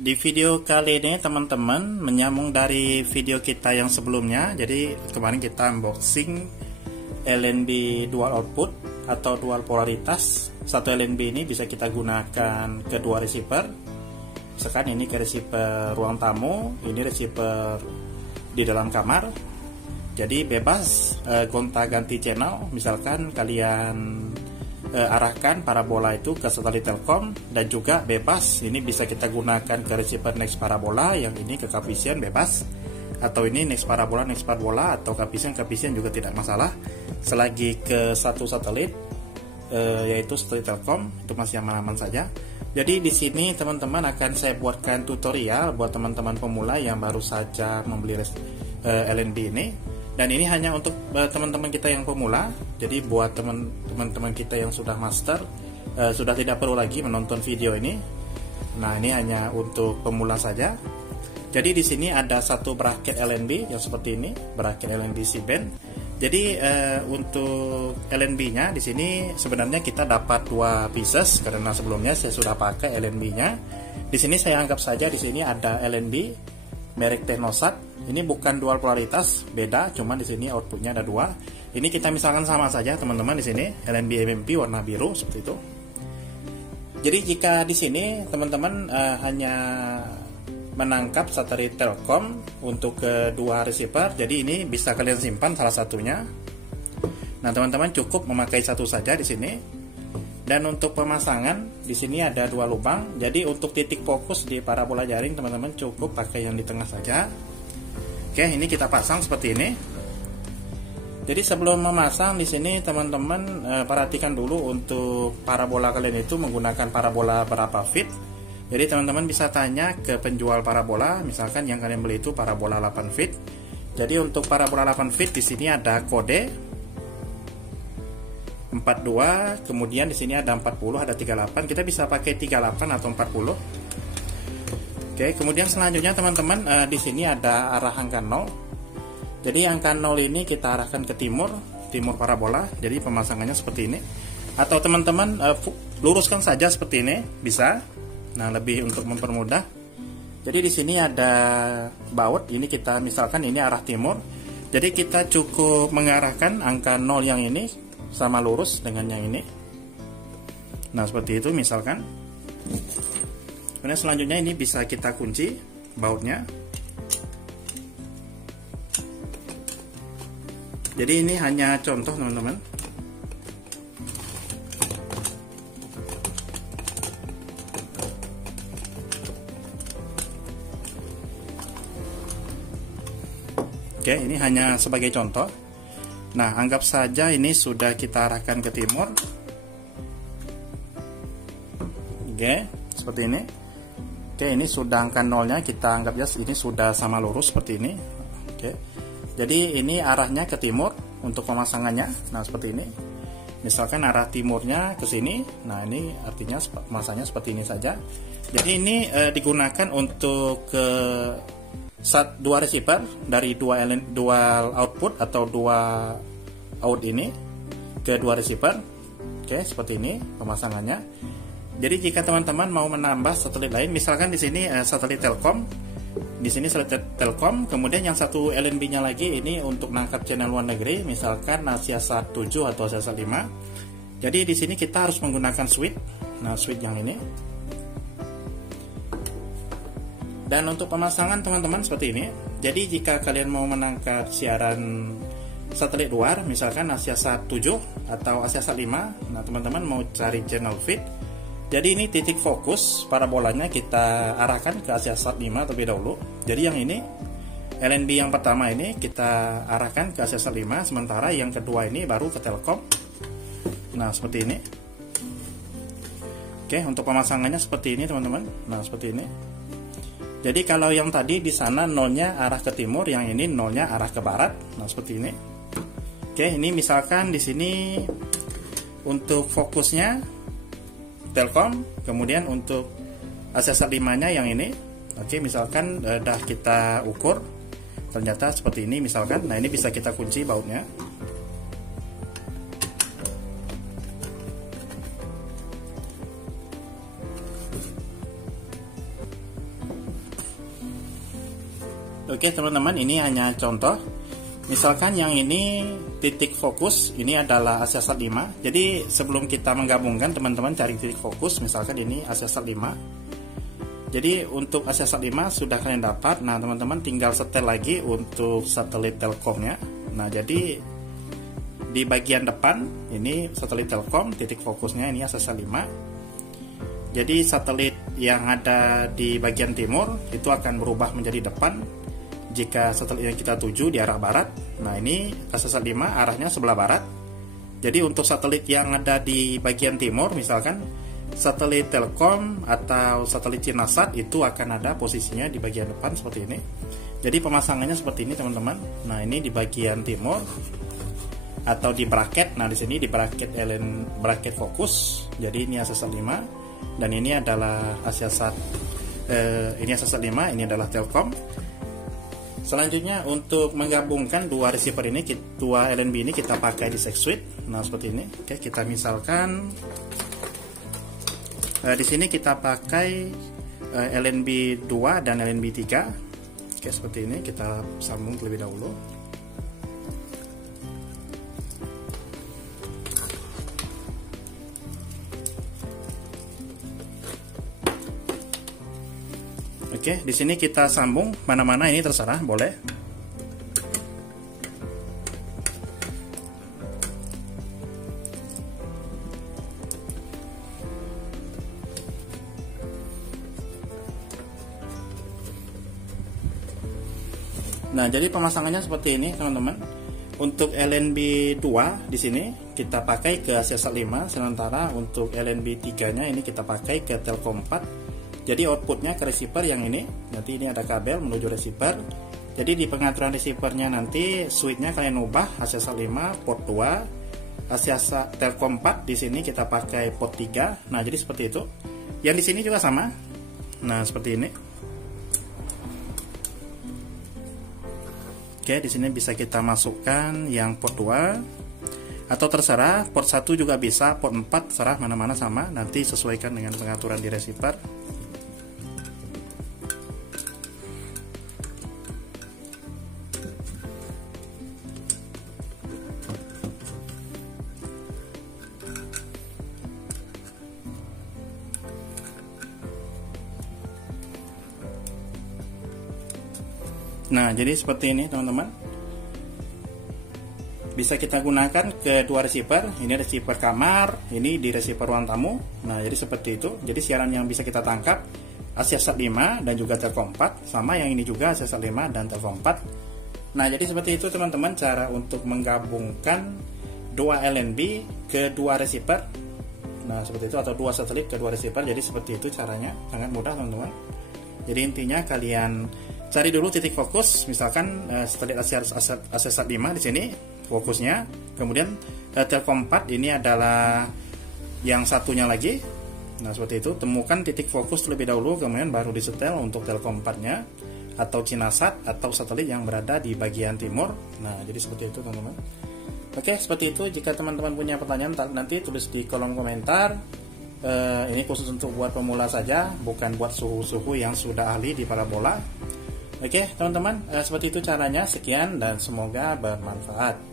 Di video kali ini teman-teman menyambung dari video kita yang sebelumnya. Jadi kemarin kita unboxing LNB dual output atau dual polaritas. Satu LNB ini bisa kita gunakan ke dua receiver. Misalkan ini ke receiver ruang tamu, ini receiver di dalam kamar. Jadi bebas gonta-ganti channel. Misalkan kalian arahkan parabola itu ke satelit Telkom, dan juga bebas ini bisa kita gunakan ke receiver next parabola, yang ini ke Capvision bebas, atau ini next parabola atau Capvision juga tidak masalah selagi ke satu satelit yaitu satelit Telkom, itu masih aman-aman saja. Jadi di sini teman-teman akan saya buatkan tutorial buat teman-teman pemula yang baru saja membeli LNB ini. Dan ini hanya untuk teman-teman kita yang pemula. Jadi buat teman-teman kita yang sudah master, sudah tidak perlu lagi menonton video ini. Nah, ini hanya untuk pemula saja. Jadi di sini ada satu bracket LNB yang seperti ini, bracket LNB C-band. Jadi untuk LNB-nya di sini sebenarnya kita dapat dua pieces karena sebelumnya saya sudah pakai LNB-nya. Di sini saya anggap saja di sini ada LNB merek Technosat. Ini bukan dual polaritas, beda, cuman di sini outputnya ada dua. Ini kita misalkan sama saja teman-teman, di sini LNB MMP warna biru seperti itu. Jadi jika di sini teman-teman hanya menangkap satelit Telkom untuk kedua receiver, jadi ini bisa kalian simpan salah satunya. Nah teman-teman cukup memakai satu saja di sini. Dan untuk pemasangan di sini ada dua lubang. Jadi untuk titik fokus di parabola jaring teman-teman cukup pakai yang di tengah saja. Oke, ini kita pasang seperti ini. Jadi sebelum memasang di sini teman-teman perhatikan dulu untuk parabola kalian itu menggunakan parabola berapa feet. Jadi teman-teman bisa tanya ke penjual parabola, misalkan yang kalian beli itu parabola 8 feet. Jadi untuk parabola 8 feet di sini ada kode 42, kemudian di sini ada 40, ada 38. Kita bisa pakai 38 atau 40. Oke, kemudian selanjutnya teman-teman di sini ada arah angka 0. Jadi angka 0 ini kita arahkan ke timur parabola. Jadi pemasangannya seperti ini. Atau teman-teman luruskan saja seperti ini, bisa. Nah, lebih untuk mempermudah. Jadi di sini ada baut. Ini kita misalkan ini arah timur. Jadi kita cukup mengarahkan angka 0 yang ini sama lurus dengan yang ini. Nah, seperti itu misalkan. Kemudian selanjutnya ini bisa kita kunci bautnya. Jadi ini hanya contoh teman-teman. Oke, ini hanya sebagai contoh. Nah, anggap saja ini sudah kita arahkan ke timur. Oke, seperti ini. Oke, ini sudah angka nolnya, kita anggap ya ini sudah sama lurus seperti ini. Oke. Jadi ini arahnya ke timur untuk pemasangannya. Nah, seperti ini. Misalkan arah timurnya ke sini. Nah, ini artinya pemasangannya seperti ini saja. Jadi ini digunakan untuk dua receiver dari dual output atau dua out ini ke dua receiver. Oke, seperti ini pemasangannya. Jadi jika teman-teman mau menambah satelit lain, misalkan di sini satelit Telkom, di sini satelit Telkom, kemudian yang satu LNB-nya lagi ini untuk nangkap channel luar negeri, misalkan AsiaSat 7 atau AsiaSat 5. Jadi di sini kita harus menggunakan switch. Nah, switch yang ini. Dan untuk pemasangan teman-teman seperti ini. Jadi jika kalian mau menangkap siaran satelit luar, misalkan AsiaSat 7 atau AsiaSat 5, nah teman-teman mau cari channel feed. Jadi ini titik fokus parabolanya kita arahkan ke AsiaSat 5 terlebih dahulu. Jadi yang ini LNB yang pertama ini kita arahkan ke AsiaSat 5, sementara yang kedua ini baru ke Telkom. Nah, seperti ini. Oke, untuk pemasangannya seperti ini teman-teman. Nah, seperti ini. Jadi kalau yang tadi di sana nolnya arah ke timur, yang ini nolnya arah ke barat. Nah, seperti ini. Oke, ini misalkan di sini untuk fokusnya Telkom, kemudian untuk AsiaSat 5-nya yang ini. Oke, misalkan dah kita ukur, ternyata seperti ini misalkan. Nah, ini bisa kita kunci bautnya. Oke teman-teman, ini hanya contoh. Misalkan yang ini titik fokus, ini adalah ACSAT 5. Jadi sebelum kita menggabungkan, teman-teman cari titik fokus. Misalkan ini ACSAT 5. Jadi untuk ACSAT 5 sudah kalian dapat. Nah teman-teman tinggal setel lagi untuk satelit Telkomnya. Nah jadi di bagian depan ini satelit Telkom, titik fokusnya ini ACSAT 5. Jadi satelit yang ada di bagian timur itu akan berubah menjadi depan jika satelit yang kita tuju di arah barat. Nah ini ACSAT 5 arahnya sebelah barat. Jadi untuk satelit yang ada di bagian timur, misalkan satelit Telkom atau satelit Cinasat, itu akan ada posisinya di bagian depan seperti ini. Jadi pemasangannya seperti ini teman-teman. Nah ini di bagian timur atau di bracket. Nah di sini di bracket bracket fokus. Jadi ini ACSAT 5 dan ini adalah ACSAT ini ACSAT 5, ini adalah Telkom. Selanjutnya untuk menggabungkan dua receiver ini, dua LNB ini kita pakai di SecSuite. Nah seperti ini. Oke, kita misalkan di sini kita pakai LNB 2 dan LNB 3. Oke, seperti ini kita sambung terlebih dahulu. Oke, di sini kita sambung mana-mana, ini terserah, boleh. Nah, jadi pemasangannya seperti ini, teman-teman. Untuk LNB 2 di sini kita pakai ke ACSAT 5, sementara untuk LNB 3-nya ini kita pakai ke Telkom 4. Jadi outputnya ke receiver yang ini. Nanti ini ada kabel menuju receiver. Jadi di pengaturan receivernya nanti switch-nya kalian ubah ACSAT 5 port 2, ACSAT Telkom 4 di sini kita pakai port 3. Nah, jadi seperti itu. Yang di sini juga sama. Nah, seperti ini. Oke, di sini bisa kita masukkan yang port 2 atau terserah port 1 juga bisa, port 4 terserah, mana-mana sama. Nanti sesuaikan dengan pengaturan di receiver. Nah, jadi seperti ini teman-teman. Bisa kita gunakan kedua receiver. Ini receiver kamar, ini di receiver ruang tamu. Nah, jadi seperti itu. Jadi siaran yang bisa kita tangkap ACSAT 5 dan juga Telkom 4. Sama yang ini juga ACSAT 5 dan Telkom 4. Nah, jadi seperti itu teman-teman cara untuk menggabungkan dua LNB ke dua receiver. Nah, seperti itu, atau dua satelit ke dua receiver. Jadi seperti itu caranya. Sangat mudah teman-teman. Jadi intinya kalian cari dulu titik fokus, misalkan satelit ACSAT 5 di sini fokusnya, kemudian Telkom 4 ini adalah yang satunya lagi. Nah seperti itu, temukan titik fokus terlebih dahulu, kemudian baru disetel untuk Telkom 4-nya atau Cinasat atau satelit yang berada di bagian timur. Nah jadi seperti itu teman-teman. Oke, seperti itu. Jika teman-teman punya pertanyaan nanti tulis di kolom komentar. Ini khusus untuk buat pemula saja, bukan buat suhu-suhu yang sudah ahli di parabola. Oke teman-teman, seperti itu caranya. Sekian dan semoga bermanfaat.